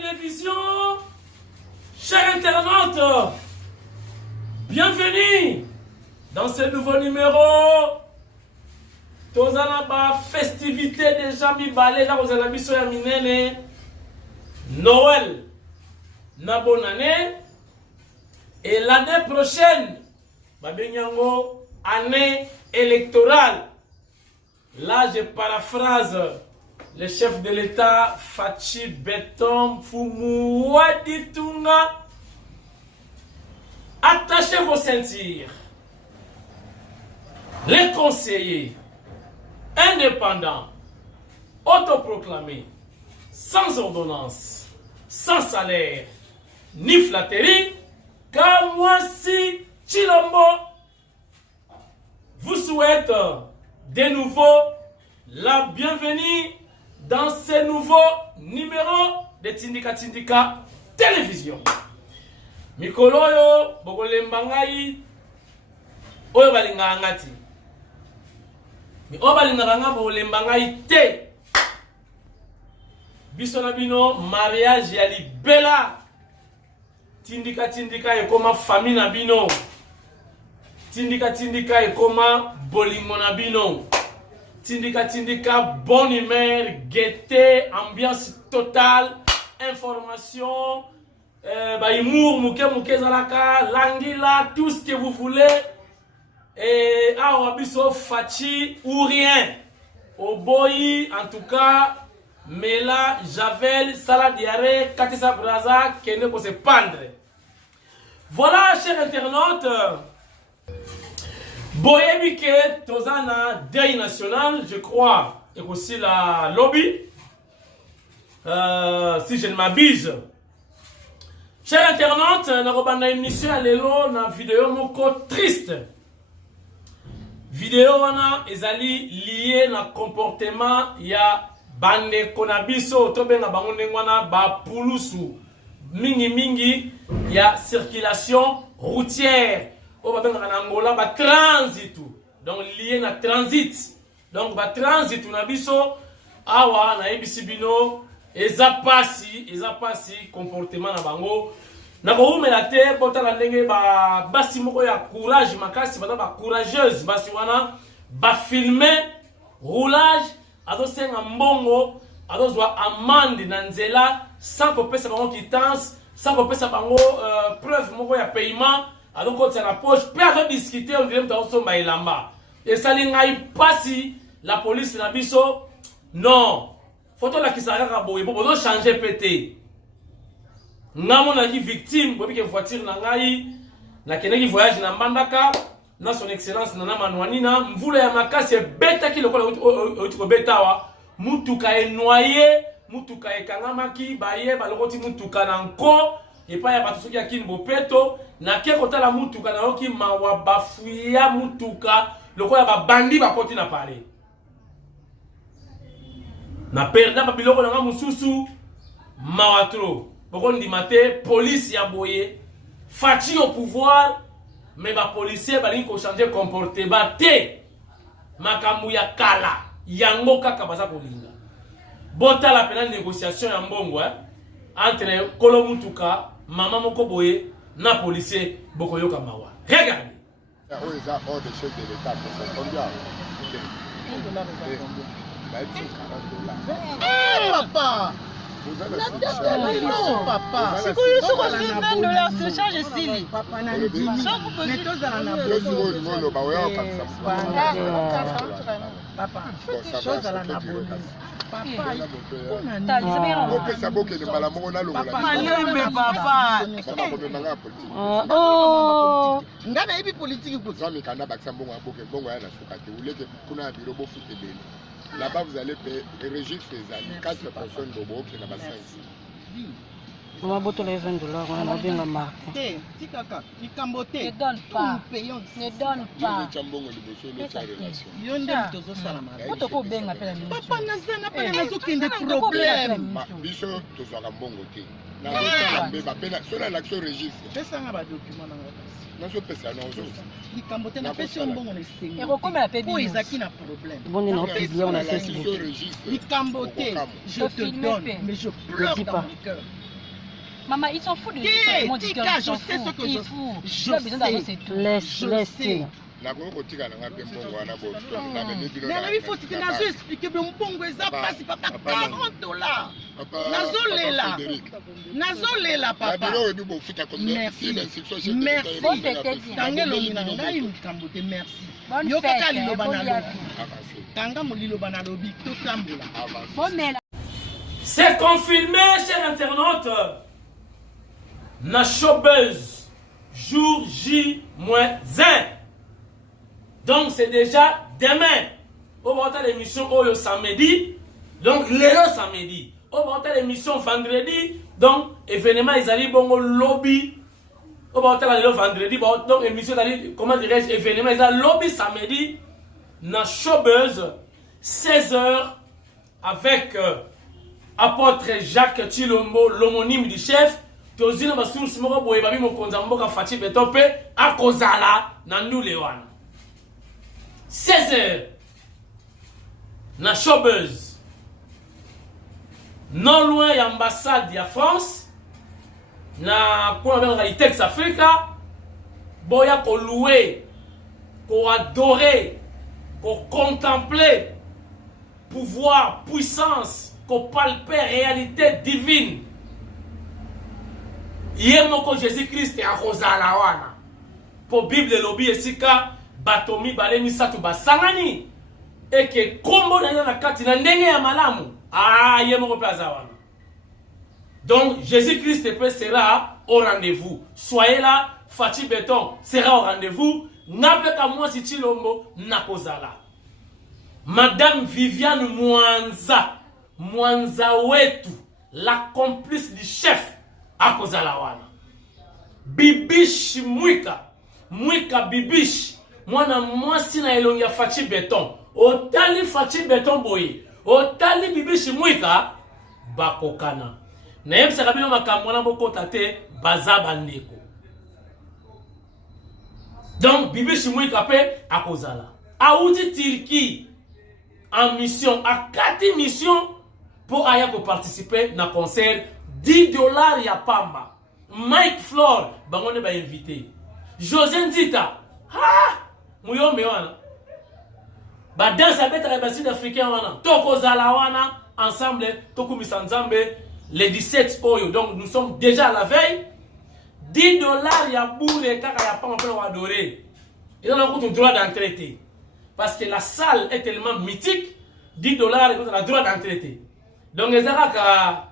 télévision, chers internautes, bienvenue dans ce nouveau numéro. Tous la festivité déjà mibalé là aux alabiso ya minene Noël, na bonne année et l'année prochaine, babenyango année électorale. Là je paraphrase le chef de l'État Fachi Beton Fumouadi Tunga. Attachez vos ceintures. Les conseillers indépendants, autoproclamés, sans ordonnance, sans salaire, ni flatterie, Kamwasi Chilombo vous souhaite de nouveau la bienvenue dans ce nouveau numéro de Tindika Tindika Télévision. Mikoloyo, Bogolembangai, Oyo Balinga Ngati. Mi obalinganga Bogolembangai te. Bisona bino mariage ya libela. Tindika Tindika ekoma famille na bino. Tindika Tindika ekoma bolingo na bino. Tindika Tindika, bonne humeur, gaieté, ambiance totale, information, humour, mouke zalaka, langila, tout ce que vous voulez. Et awabiso fachi ou rien. Oboyi, en tout cas, Mela, Javel, Salah Diaré, Katissa Braza, Kene pour se pendre. Voilà, chers internautes. Boyebike, Tozana, Deuil National, je crois, et aussi la lobby, si je ne m'abuse. Chers internautes, nous avons une émission à l'élo, une vidéo moko triste. Vidéo est liée au comportement ya bande konabiso, tobenga bangonengwana ba pulusu, mingi ya circulation routière. On va bien en Angola, ba transit, donc lié na transit, donc ba transit na biso awa na ebisibino eza pasi comportement na bango na ko umela te bota la ndenge ba basi moko ya courage makasi bana ba courageuse basi wana ba filmer roulage ado senga mbongo ado zwa amende na nzela sans ko pesa bango quittance sans ko pesa bango preuve moko ya paiement. Alors quand c'est la poche, peut discuter, on dirait que nous sommes et ça n'est pas si la police n'a pas ça. Non. Faut que qui s'arrête à boire. Pour changer pété. Nous avons dit victime, pour que voiture n'angaï, na kene qui voyage na Mbandaka, na son excellence na Manouanina, mvula ya makasi beta qui le kola beta wa, mutuka est noyé, mutuka est kangamaki, baye balokoti mutuka nanko. Et pas ya batu soki akini bopeto na ke kota la mutuka na yoki mawa bafuya mutuka lokola ba bandi ba koti na pale na perda ba biloko na mususu mawatro boko ndimate police ya boye fachi au pouvoir mais ba policier bali ko changer comportement te makambu ya kala yango kaka baza kolinga bota la pena négociation ya mbongo entre kolo mutuka maman moko boye na policier boko yoka mawa. Regardez. Hors de chef de l'État, c'est combien? Papa! Papa! C'est quoi le soir $20 se charge ici? Papa n'a dit. Mais tous à la Papa, chose à la Naboli. Papa, oh, ngana ibi politique pour ça mais kana baksa mbongo aboke bongo ya na sukate uleke kuna biro bo fute bele là-bas vous allez payer registre les amis 4 personnes bobo qui na ba 5 on va botter les $20 on a bien la marque tikaka ikambote ne donne pas ne donne pas chambongo liboso le cha relation yonde tozo sala mara otoko benga pela mingi papa nazana pela nazokende problème biso tozaka mbongo te na kotala mbeba pena sola l'action registre pesanga ba document na ngata nazo pesa na ozo likambote na pesi mbongo na sengi ekokomela pe po ezaki na problème bon na publier on a Facebook likambote je te donne mais je pleure dans mon cœur Maman, ils s'en foutent de Tika, je sais ce que je sais. nakoki kotika nanga mpe mbongo wana mais il faut que nazo expliquer que mbongo eza pasi papa $40. Nazolela papa. Merci. Tangelo mina ngai mikambo te merci. Yo kaka liloba na lobi. Tanga molilo bana lobi to tambola. C'est confirmé, chers internautes. Na showbuzz jour J-1. Donc c'est déjà demain. On va avoir l'émission Oyo samedi. Donc l'élo samedi. On va avoir l'émission vendredi. Donc événement ils allaient bon lobby. On va avoir l'élo vendredi. Donc émission comment dirais-je événement ils allaient lobby samedi. Na showbuzz 16h avec apôtre Jacques Chilombo, l'homonyme du chef. Tozina basuru simoko boye babi mokonza mboka Fachi Betope akozala na ndulewana. 16h na showbuzz non loin ya ambassade ya France na kwa benga Itex Africa boya ko louer ko adorer ko contempler pouvoir puissance ko palper réalité divine yemoko Jésus-Christ akozala wana po Bible lobi esika batomi balemi satu basangani eke kombo na kati na ndenge ya malamu yemoko plaza wana. Donc Jésus-Christ sera au rendez-vous. Soyez là, Fachi Beton sera au rendez-vous. Napeka moi si Chilombo nakozala. Madame Viviane Mwanza wetu, la complice du chef akozala wana. Bibish Mwika Bibish mwana mwasi na elongi ya Fachi Beton. Otali Fachi Beton boye. Otali Bibish Mwika bakokana. Na yebisa kabino makambo na boko tate baza bandeko. Donc Bibish Mwika pe akozala. Aouti Turquie en mission, à 4 missions pour aller participer dans concert $10 ya pamba. Mike Flor bangone ba invité. José Nzita muyombe wana ba danse abeta la basine africain wana toko zala wana ensemble toko misanzambe le 17 oyo. Donc nous sommes déjà à la veille. $10 ya boule kaka ya pamba pour adorer. Et on a encore droit d'entrée parce que la salle est tellement mythique. $10 et on a droit d'entrée. Donc les araka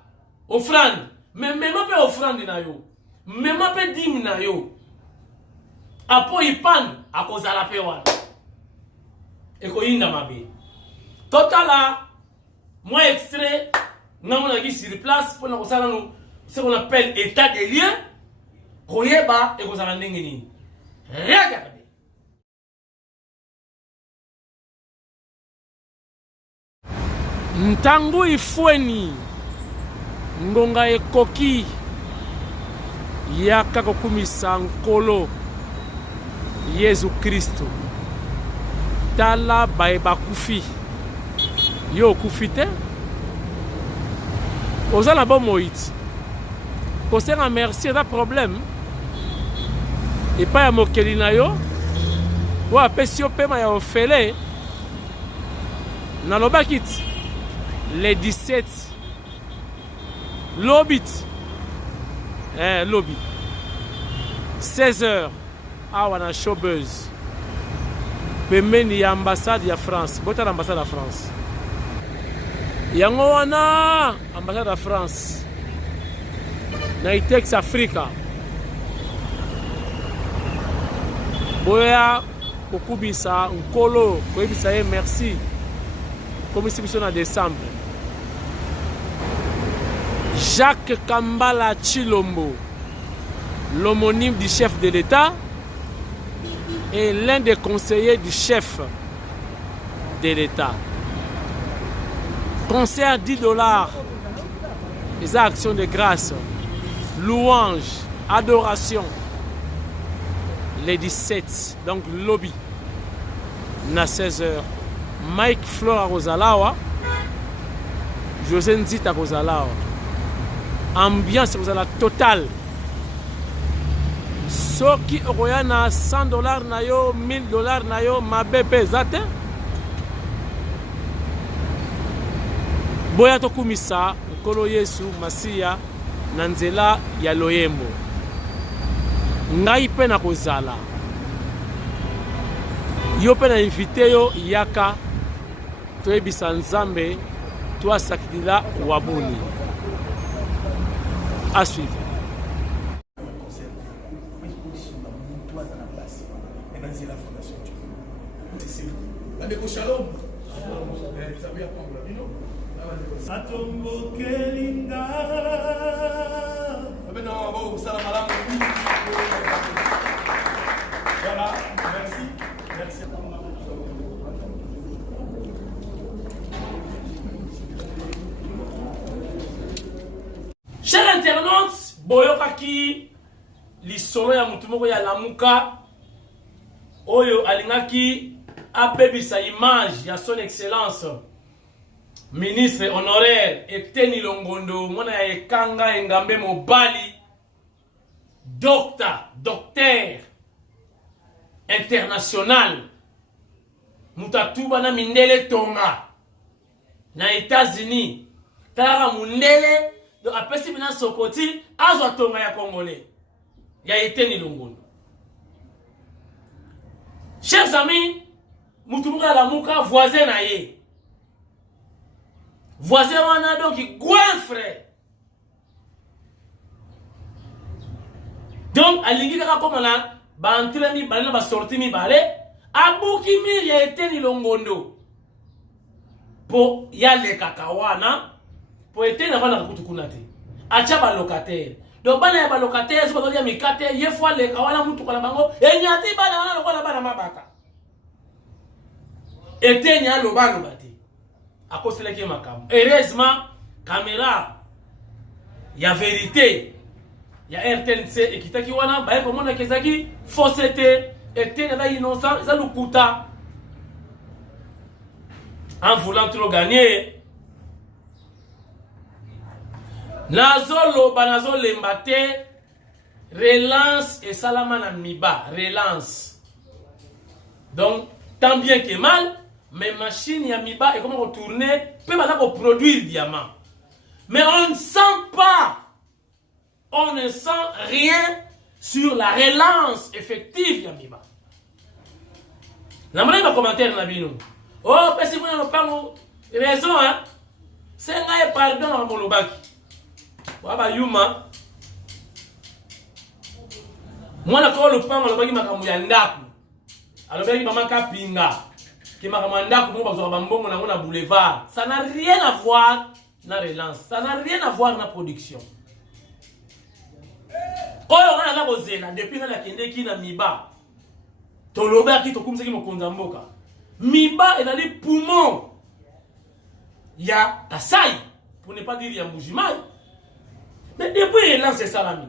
offrande mais même pas offrande na yo. Même pas dim na yo. Apo ipan akozala pe wana. Eko inda mabe. Totala moi extrait non on sur place pour na kosala nous ce qu'on appelle état des lieux. Koyeba ekozala ndenge nini. Regardez. Ntangu ifweni ngonga ekoki yaka kokumisa nkolo Yesu Kristo tala baeba kufi yo kufite ozala bon moïti kosenga merci da problème et pas ya mokeli na yo wa apesi yo pema ya ofele na lobakiti les 17 lobit lobby 16h awana showbuzz pembeni ya ambassade ya France bota l'ambassade ya France yango wana ambassade ya France na Itex Africa boya kokubisa nkolo koyebisa ye merci comme ici en décembre. Jacques Kambala Chilombo, l'homonyme du chef de l'État, est l'un des conseillers du chef de l'État. Concert $10, les actions de grâce, louange, adoration, les 17, donc lobby, na 16h. Mike Flora Rosalawa, José Nzita Rosalawa. ambiance kozala totale. Soki okoya na $100 na yo, $1000 na yo, mabe pe eza te. Boya tokumisa nkolo Yesu Masiya na nzela ya loyembo. Ngai pe na kozala. Yo pe na invité yo yaka toyebisa Nzambe toasakidila wabuni. À suivre. Voilà, merci. Merci. Chers internautes, boyokaki lisolo ya mutu moko ya lamuka oyo alingaki apebisa image ya son excellence ministre honoraire Eteni Longondo mwana ya ekanga engambe mobali docteur international mutatuba na mindele tonga na États-Unis tara mundele do apesi bina sokoti azwa tonga ya congolais ya Eteni Longondo. Chers amis, mutumuka la muka voisin na ye. Voisin wana donc grand frère. Donc alingi kaka koma na ba entrée mi balé ba sortie mi balé abuki mi ya Eteni Longondo. Po yale kaka wana po Eteni wana kutukuna te. Acha ba locataire. Donc bana ya ba locataire so ba ya mikate ye fois le kawana mutu kala bango enyati bana wana lokola bana mabaka. Eteni aloba lobati. Akoseleki makamu. Heureusement caméra ya vérité ya RTNC ekitaki wana baye komona kezaki fausseté Eteni na innocent za lukuta en voulant trop gagner. Nazolo banazo lembate relance et salamana miba relance. Donc tant bien que mal, mais machine ya miba et comment retourner peut pas produire diamant. Mais on ne sent pas, on ne sent rien sur la relance effective ya miba. La moindre commentaire na bino. Oh, parce que vous n'avez pas raison hein. C'est un pardon à mon lobaki. Waba yuma mwana ko lopango lobaki makambo ya ndaku alobaki mama kapinga ki makambo ya ndaku mo bazwa bambongo na ngona boulevard. Ça n'a rien à voir na relance, ça n'a rien à voir na production. Oyo ngana na bozela depuis na kendeki na miba tolobaki tokumsaki mokonza mboka miba ezali poumon ya Kasai pour ne pas dire ya Mbujimai. Mais depuis il lance ça l'ami.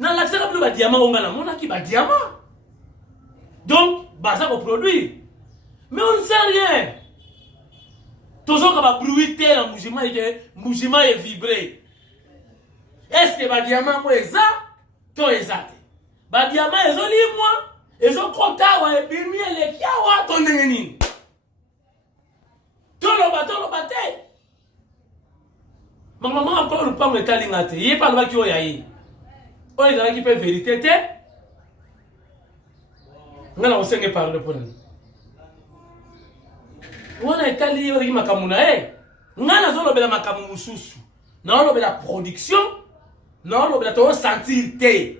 Na l'accès plus ba diamant on ngana mona ki ba diamant. Donc baza ko produire. Mais on ne sait rien. Toujours ba bruité la Mbujimai que Mbujimai est vibré. Est-ce que ba diamant ko exact? To exact. Ba diamant ezoli moi, ezo kota wa ebimi le kiawa to nengeni. Tolo bate. Maman encore le pas etalingate. Yé pas le qui oyayi. On est dans qui peut vérité te. Ngana osenge parler pour nous. On a etali yo makamuna ngana zo lobela makamu mususu. Na lobela production, na lobela to sentir te.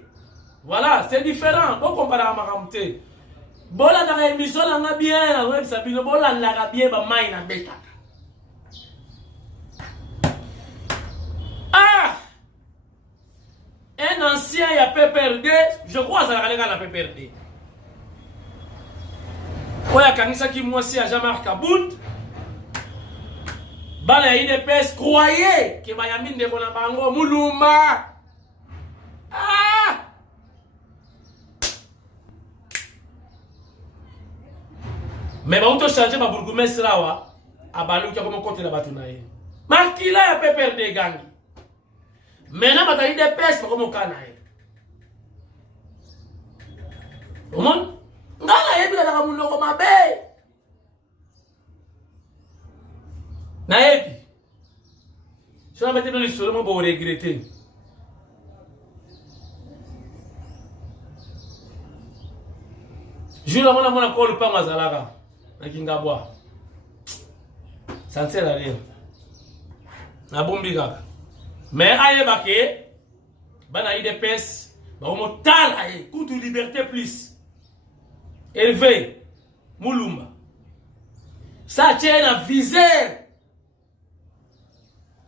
Voilà, c'est différent. On compare à makamute. Bola na émission na bien, web sabino bola na bien ba mai na beta. Ah! Un ancien y a PPRD, je crois que ça va aller à la PPRD. Oya kanisa ki mwasi à Jean-Marc Aboud. Bala IDPS croyait que Bayamine de Bonabango Mulumba. Ah! Mais on te changer ma bourgmestre là wa abalu qui a comme côté la batunaye. Makila ya PPRD gangi. Maintenant, il y a des personnes comme au Canada. Comment? Ngana yebi la kamunoko mabe. Na yebi. Je vais mettre dans l'histoire pour regretter. Je vais vous dire que le pas mazalaka. Na kingabwa. Ça ne sert à rien. Na bombi kaka. Mais ayeba ke bana ide pes ba mo tal ay kutu liberté plus. Élevé Moulumba. Ça tient un viseur.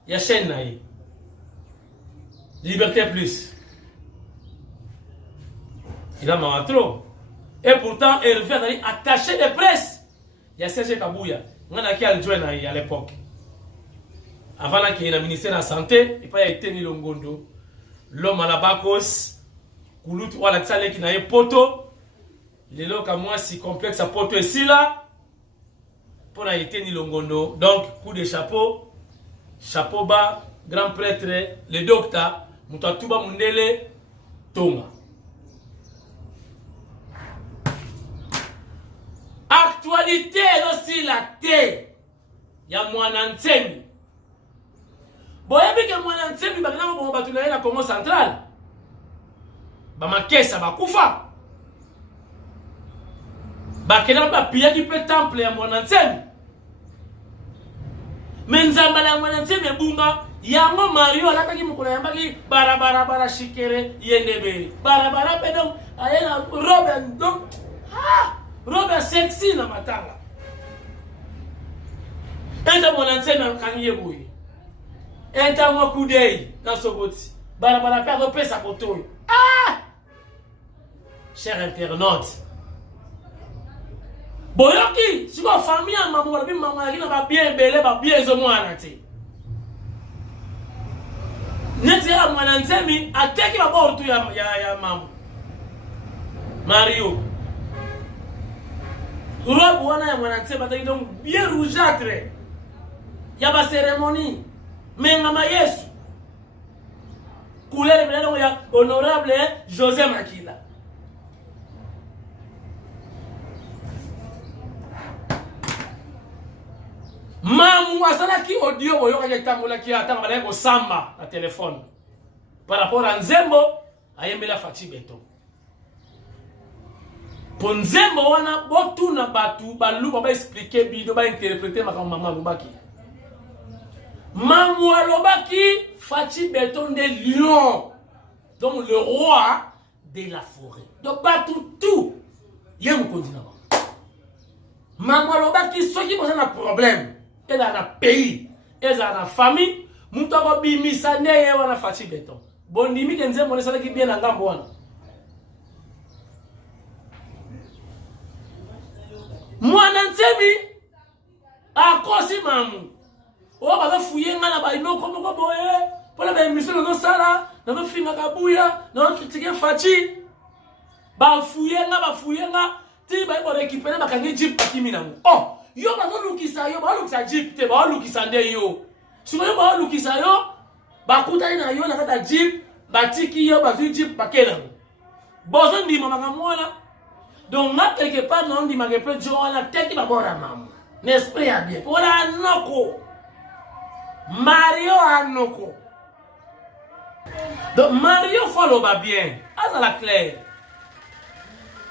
Il y a chaîne naïe. Liberté plus. Il a marre trop. Et pourtant, Hervé a attaché de presse. Il y a Serge Kabouya. On a qui a joué à l'époque. Avant qu'il y ait le ministère de la Santé, il n'y a pas été ni Longondo. L'homme à la Bakos, Koulout, ou à la Tsale qui n'a pas poto. Les lots à moi si complexe à poto ici là. Pour n'a été ni Longondo. Donc, coup de chapeau. Chapeau bas, grand prêtre, le docteur, Moutatouba Mundele, Tonga. Actualité aussi la thé. Ya mwana nsemi. Boyebi ke mwana nsemi bakina ko batuna na Congo central. Ba makesa bakufa. Bakina ba pia ki pe temple ya mwana nsemi. Menzamba la mwana nsemi bunga yango Mario alataki mukula yambaki bara shikere yendeberi. Bara pedom ayena Robert donc Robert sexy na matanga. Enta mwana nsemi akangiye boye. Enta mwa kudei na Soboti. Bara perdre pesa kotoyo. Cher internaute. Boyoki, si vous famille en maman, vous avez bien belé, bien zomwana te. Neti ya mwana nsemi ateki babortu ya maman. Mario. Robe wana ya mwana nsemi ateki donc bien rougeâtre. Ya ba cérémonie. Mengama Yesu. Couleur blanc ya honorable José Makila. Mamu asala ki audio boyoka ke tambola ki atanga bala ko samba na téléphone. Par rapport à Nzembo, ayembela Fachi Beto. Pour Nzembo wana botu na batu balu ba expliquer bido ba interpréter makambo mama lobaki. Mamu alobaki Fachi Beto de lion. Donc le roi de la forêt. Donc batu tout. Yem continue. Mamu alobaki soki boza na problème. Elle a un pays, elle a une famille, Moutako bimisane et wana Fachi Beto. Bon, limite, Nzembo ne sait qui bien en Gamboana. Moi, Nzemi, a kosi mamu. O ba fouiller ngana ba ino comme boye, pour la mission de sala, na finga kabuya, na critiquer Fachi. Ba fouiller nga, ti ba ko récupérer ba kangi jeep kimina. Oh, yo ba lukisa yo, ba lukisa jeep te, ba lukisa nde yo. Si yo ba lukisa yo, ba kuta ina yo na kata jeep, ba tiki yo ba vi jeep ba kela. Bozo ndima makamwana. Donc na quelque part non ndima ke pe jo na teki ba bora mamu. N'esprit a bien. Pour la noko. Mario anoko. Donc Mario follow ba bien. Aza la claire.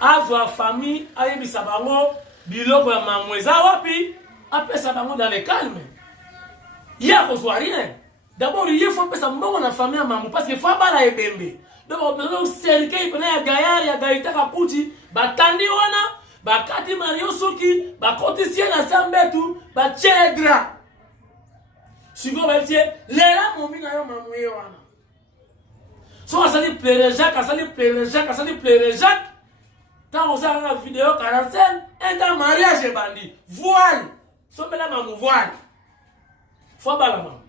Azo famille ayebisa bango biloko ya mamweza wapi apesa bango dans le calme. Ya kozwa rien. D'abord il faut pesa mbongo na famille ya mamu parce que fa bala ebembe. Donc on peut cerquer pena ya gayari ya gaita kaputi batandi wana bakati Mario soki bakotisie na sambetu ba chedra. Sigo ba tie lela momi na yo mamu ye wana. So asali plaire Jacques. Quand on a la vidéo 45, un mariage est bandit. Voile. So me la maman voile. Faut pas la maman.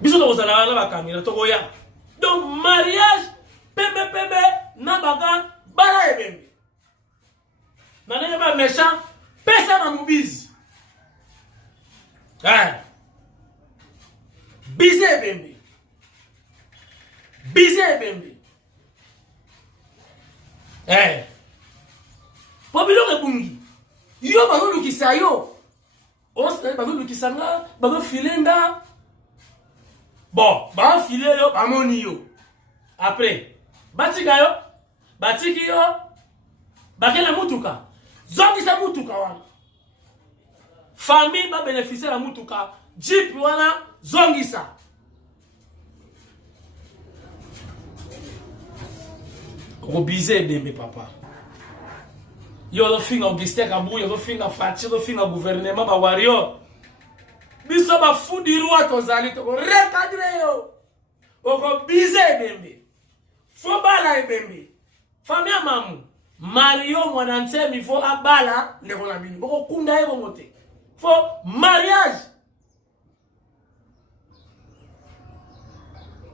Bisous dans la caméra togoya. Donc mariage pembe nabaga bala ebembe. Nana pas méchant, personne na moubize. Bizé Bembe. Bizé Bembe. Eh. Pobilo Rebungi. Yo bago lukisa yo. Oste bago lukisa nga, bago filenga. Bon, bago file yo, bamoni yo. Après, batika yo, batiki yo, bakela mutuka. Zongisa mutuka wana. Famille ba bénéficier la mutuka. Jeep wana zongisa. Robize Bembe papa. Yo lo finga Augustin Kabou, yo lo finga Fachi, lo finga gouvernement ba warrior. Biso ba fudi roi tozali to recadrer yo. Oko bize Bembe. Fobala Bembe. Famille mamu. Mario mwananse mi fo abala le kona bini. Boko kunda ebo mote. Fo mariage.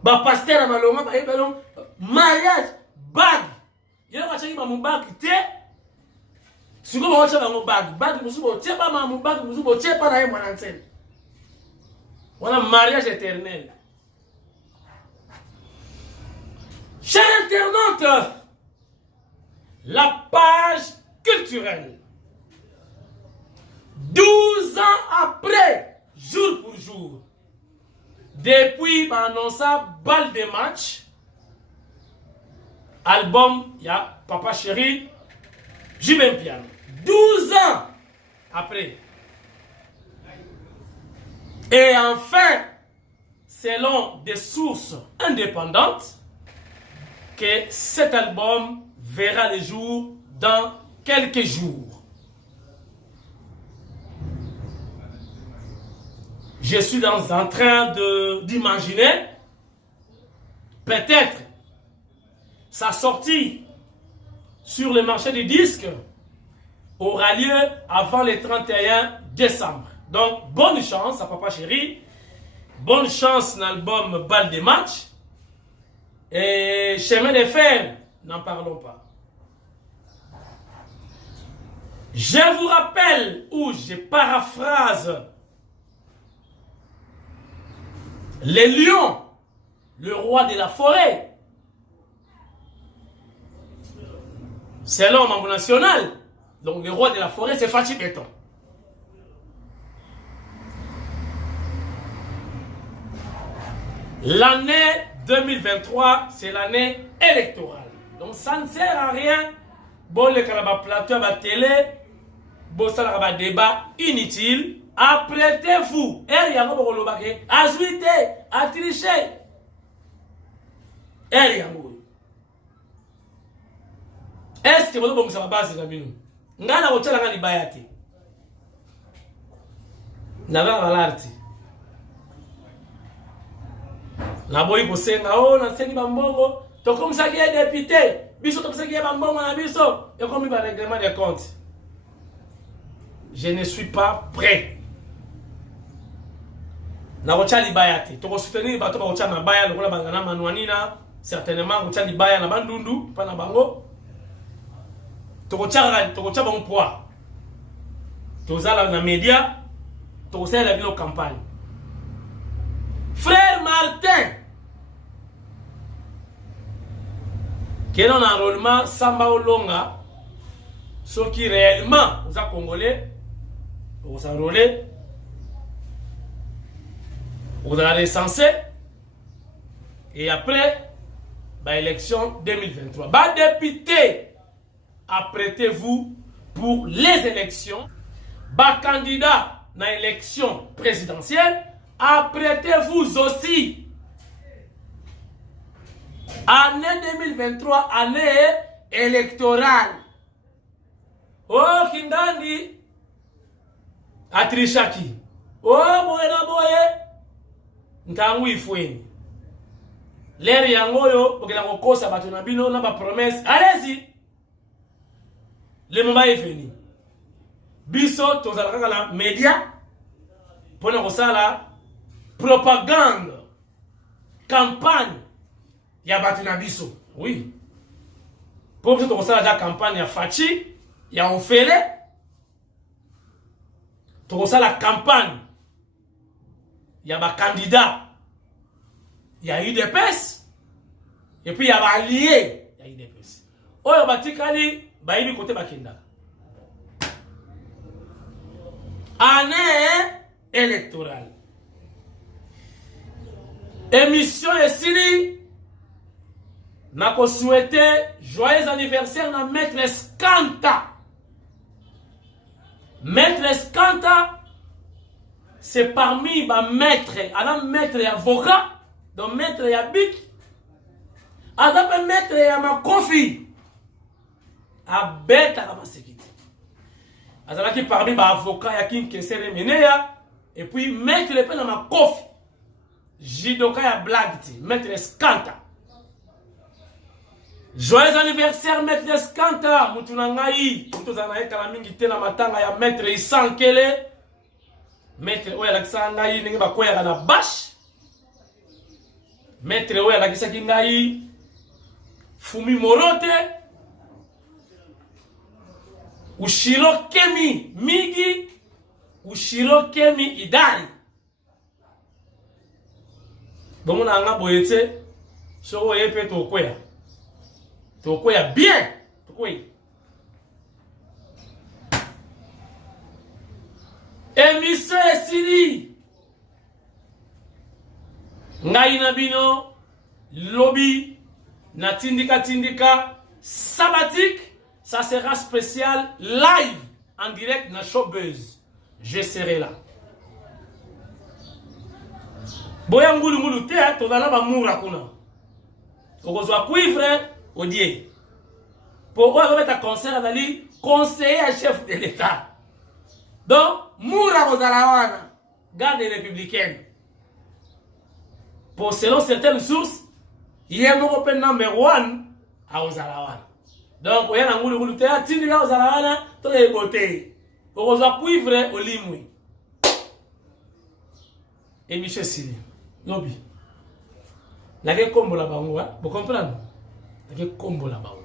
Ba pasteur malonga ba ebelong mariage bag. Yo ka chaki ba mu bag te. Siko ba wacha ba mu bag musubo chepa ma mu bag musubo chepa na ebo mwananse. Wana mariage éternel. Chers internautes, la page culturelle. 12 ans après, jour pour jour, depuis annonça balle de match, album, il y a Papa Chéri, Jibem Piano. 12 ans après. Et enfin, selon des sources indépendantes, que cet album verra le jour dans quelques jours. Je suis en train d'imaginer peut-être sa sortie sur le marché du disque aura lieu avant le 31 décembre. Donc, bonne chance à Papa Chéri. Bonne chance dans l'album Balle des matchs. Et chemin de fer, n'en parlons pas. Je vous rappelle, ou je paraphrase, les lions, le roi de la forêt, selon Mambo National, donc le roi de la forêt, c'est Fachi Béton. L'année 2023, c'est l'année électorale. Donc ça ne sert à rien. Bon, le calaba plateau, la télé, bon, ça la débat inutile. Apprêtez-vous. À jouiter, à tricher. Est-ce que vous avez une base de nous? Vous avez une base de nous. Na boy bosenga o na seni bambongo to comme ça qui est député biso to ça qui est bambongo na biso et comme il va règlement des comptes. Je ne suis pas prêt. Na rocha libayate to ko soutenir bato ba rocha na baya lokola bangana manwanina certainement rocha libaya na bandundu pa na bango to ko cha bon poids to zala na média to ko sala bilo campagne. Frère Martin, quel est l'enrôlement Samba Olonga, ceux qui réellement, vous êtes Congolais, vous enrôlez, vous allez recensé, et après, élection 2023. Député, apprêtez-vous pour les élections. Candidat dans l'élection présidentielle. Apprêtez-vous aussi. Année 2023, année électorale. Oh, Kindandi. Atrishaki. Oh, boye boye. Ntangu ifweni. L'air yangoyo, okela kokosa bato na bino na ba promesse. Allez-y. Le moment est venu. Biso tozalaka la média. Pona kosala propagande, campagne, ya batina biso. Oui. Pour que tu la campagne ya Fachi, ya Ofele, tu la campagne, ya ba candidat, il y a eu des PES. Et puis il y a allié, il y a eu des PES. Oyo batikali bayibi côté bakenda. Année électorale. Émission Essili. Nako souhaité joyeux anniversaire na Maître Skanta. Maître Skanta, c'est parmi les maîtres. Alors, maître et avocat, donc maître et bic. Alors, maître et ma confi. A bête à la sécurité. Alors, qui parmi les avocats, il y a qui et puis maître et dans ma confi. Jidoka ya blagti, maître Skanta. Joyeux anniversaire, maître Skanta. Moutunangaï. Moutuzanaï kalamingi tena matanga ya maître Isankele. Maître Oya Laksangaï, n'est pas quoi à la bâche. Maître Oya Lakisakingaï. Fumi Morote. Ushiro Kemi Migi. Ushiro Kemi Idari. Bon, on a un boyete. So, on peut to quoi. To quoi bien. To quoi. Émission Essili. Ngai Nabino. Lobby. Na tindika. Sabbatique. Ça sera spécial live. En direct na Showbuzz. Je serai là. Boya ngulu te to dala ba mura kuna. Okozwa cuivre odie. Pour quoi remettre concert dali conseiller chef de l'État. Donc mura kozalawana garde républicaine. Pour selon certaines sources, il est mon open number 1 à Ozalawana. Donc oya na ngulu te tindika Ozalawana to ebote. Okozwa cuivre olimwi. Émission Essili. Lobby. La combo la bango, vous comprenez? La combo la bango.